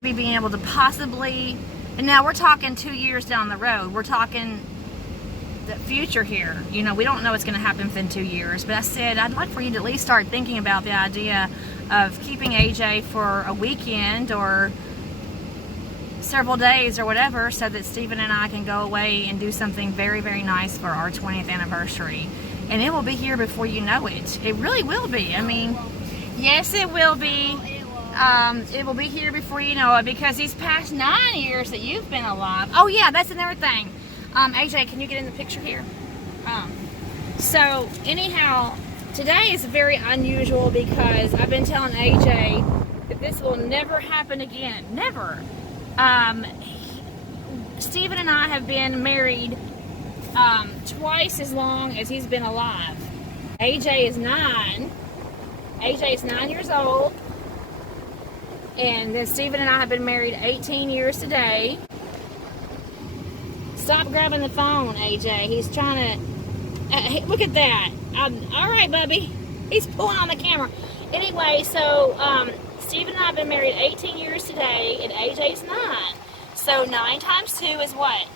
be being able to possibly, and now we're talking 2 years down the road. We're talking the future here. You know, we don't know what's going to happen within 2 years, but I said I'd like for you to at least start thinking about the idea of keeping AJ for a weekend or several days or whatever, so that Stephen and I can go away and do something very, very nice for our 20th anniversary. And it will be here before you know it. It really will be. I mean, yes, it will be. It will be here before you know it, because these past 9 years that you've been alive. Oh yeah, that's another thing. AJ, can you get in the picture here? So anyhow, today is very unusual because I've been telling AJ that this will never happen again. Never. Stephen and I have been married twice as long as he's been alive. AJ is 9. AJ is 9 years old. And then Stephen and I have been married 18 years today. Stop grabbing the phone, AJ. He's trying to... look at that. All right, Bubby. He's pulling on the camera. Anyway, so Stephen and I have been married 18 years today, and AJ's 9. So 9 times 2 is what?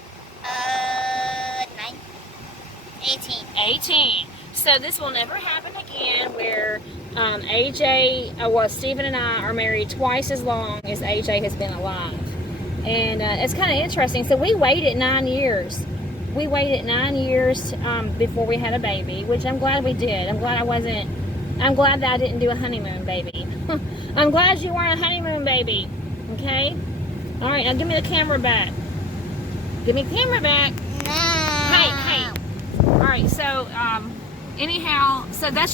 9. 18. 18. So this will never happen again where Stephen and I are married twice as long as AJ has been alive. And it's kind of interesting. So we waited 9 years. We waited 9 years before we had a baby, which I'm glad we did. I'm glad that I didn't do a honeymoon baby. I'm glad you weren't a honeymoon baby. Okay? All right, now give me the camera back. Give me the camera back. No. Hey. All right, so anyhow, so it's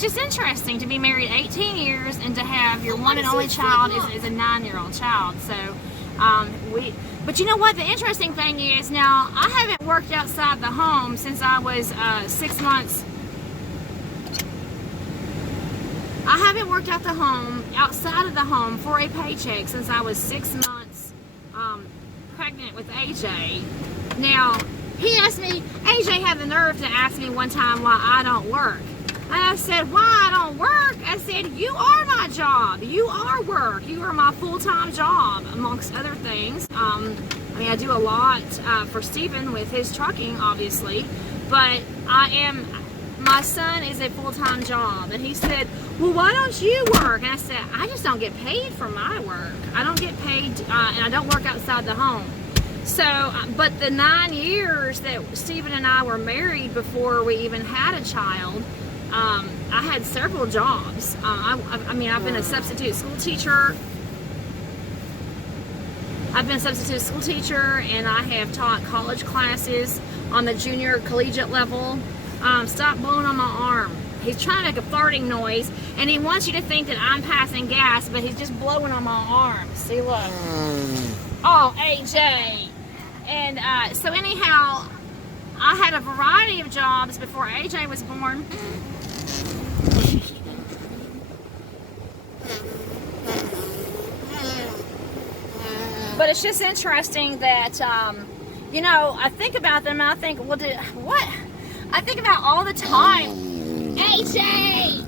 just interesting to be married 18 years and to have your one and only child is a 9-year-old child. So but you know what? The interesting thing is, now I haven't worked outside the home since I was 6 months. I haven't worked outside of the home for a paycheck since I was 6 months pregnant with AJ. Now, he asked me, AJ had the nerve to ask me one time why I don't work. And I said, why I don't work? I said, you are my job. You are work. You are my full-time job, amongst other things. I mean, I do a lot for Stephen with his trucking, obviously. But my son is a full-time job. And he said, well, why don't you work? And I said, I just don't get paid for my work. I don't get paid, and I don't work outside the home. So, but the 9 years that Stephen and I were married before we even had a child, I had several jobs. I mean, I've been a substitute school teacher. And I have taught college classes on the junior collegiate level. Stop blowing on my arm. He's trying to make a farting noise, and he wants you to think that I'm passing gas, but he's just blowing on my arm. See, look. Oh, AJ. And so anyhow, I had a variety of jobs before AJ was born. But it's just interesting that, you know, I think about them and I think, well, what? I think about all the time. AJ!